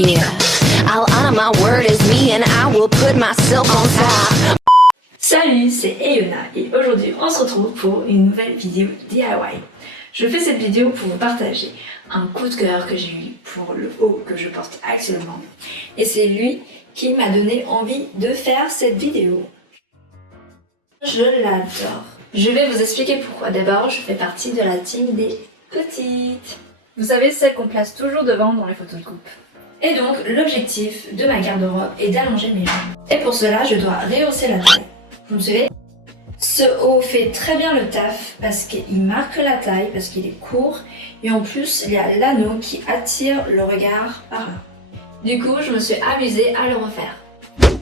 Yeah, I'll honor my word as me and I will put myself on top. Salut, c'est Ayona et aujourd'hui on se retrouve pour une nouvelle vidéo DIY. Je fais cette vidéo pour vous partager un coup de cœur que j'ai eu pour le haut que je porte actuellement. Et c'est lui qui m'a donné envie de faire cette vidéo. Je l'adore. Je vais vous expliquer pourquoi. D'abord, je fais partie de la team des petites. Vous savez, celles qu'on place toujours devant dans les photos de couple. Et donc, l'objectif de ma garde-robe est d'allonger mes jambes. Et pour cela, je dois rehausser la taille. Vous me suivez? Ce haut fait très bien le taf parce qu'il marque la taille, parce qu'il est court. Et en plus, il y a l'anneau qui attire le regard par là. Du coup, je me suis amusée à le refaire.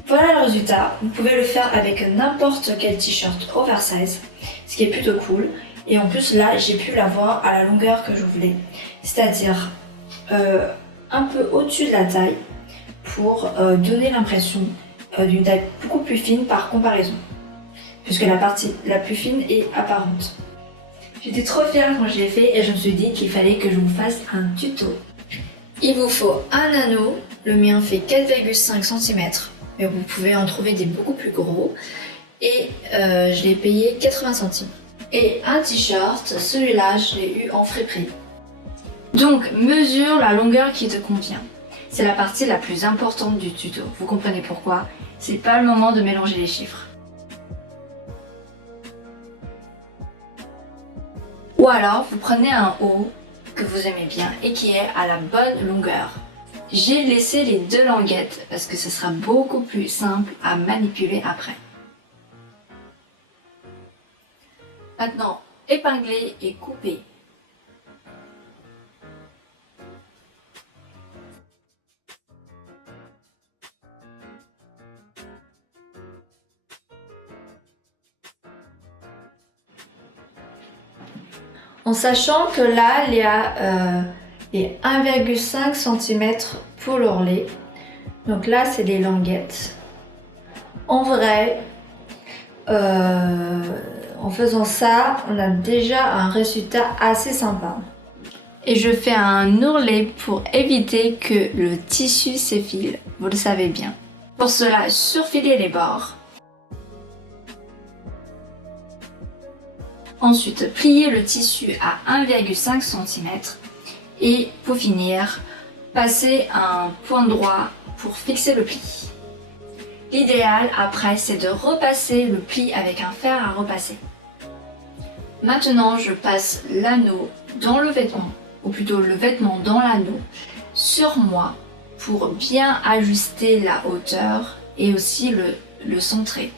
Voilà le résultat. Vous pouvez le faire avec n'importe quel t-shirt oversize, ce qui est plutôt cool. Et en plus, là, j'ai pu l'avoir à la longueur que je voulais. C'est-à-dire un peu au-dessus de la taille pour donner l'impression d'une taille beaucoup plus fine par comparaison. Puisque la partie la plus fine est apparente. J'étais trop fière quand je l'ai fait et je me suis dit qu'il fallait que je vous fasse un tuto. Il vous faut un anneau, le mien fait 4,5 cm, mais vous pouvez en trouver des beaucoup plus gros. Et je l'ai payé 80 centimes. Et un t-shirt, celui-là je l'ai eu en friperie. Donc mesure la longueur qui te convient. C'est la partie la plus importante du tuto. Vous comprenez pourquoi? C'est pas le moment de mélanger les chiffres. Ou alors, vous prenez un haut que vous aimez bien et qui est à la bonne longueur. J'ai laissé les deux languettes parce que ce sera beaucoup plus simple à manipuler après. Maintenant, épingler et couper. En sachant que là, il y a les 1,5 cm pour l'ourlet. Donc là, c'est les languettes. En vrai, en faisant ça, on a déjà un résultat assez sympa. Et je fais un ourlet pour éviter que le tissu s'effile. Vous le savez bien. Pour cela, surfiler les bords. Ensuite, plier le tissu à 1,5 cm et pour finir, passer un point droit pour fixer le pli. L'idéal après, c'est de repasser le pli avec un fer à repasser. Maintenant, je passe l'anneau dans le vêtement, ou plutôt le vêtement dans l'anneau, sur moi pour bien ajuster la hauteur et aussi le centrer.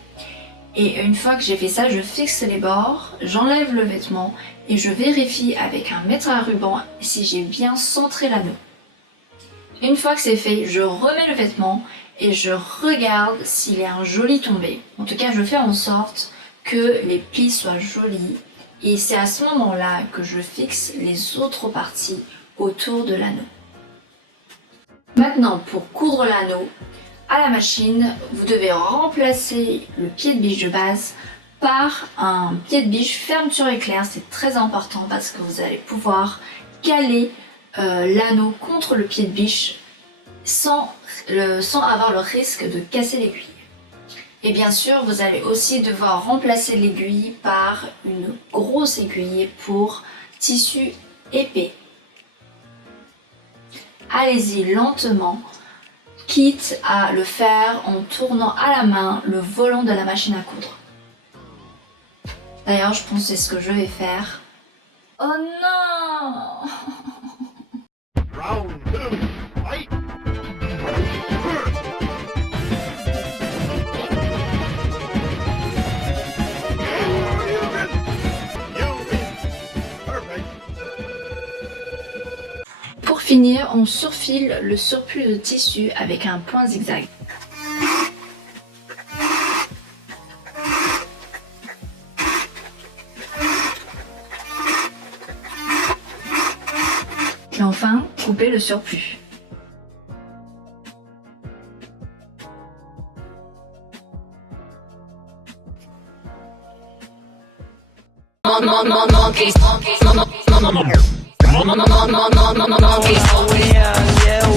Et une fois que j'ai fait ça, je fixe les bords, j'enlève le vêtement et je vérifie avec un mètre à ruban si j'ai bien centré l'anneau. Une fois que c'est fait, je remets le vêtement et je regarde s'il y a un joli tombé. En tout cas, je fais en sorte que les plis soient jolis et c'est à ce moment-là que je fixe les autres parties autour de l'anneau. Maintenant, pour coudre l'anneau, à la machine, vous devez remplacer le pied de biche de base par un pied de biche fermeture éclair. C'est très important parce que vous allez pouvoir caler l'anneau contre le pied de biche sans avoir le risque de casser l'aiguille. Et bien sûr, vous allez aussi devoir remplacer l'aiguille par une grosse aiguille pour tissu épais. Allez-y lentement, quitte à le faire en tournant à la main le volant de la machine à coudre. D'ailleurs, je pense que c'est ce que je vais faire. Oh non! Round two, fight! Pour finir, on surfile le surplus de tissu avec un point zigzag. Et enfin, couper le surplus. Monkeys. Oh yeah, yeah.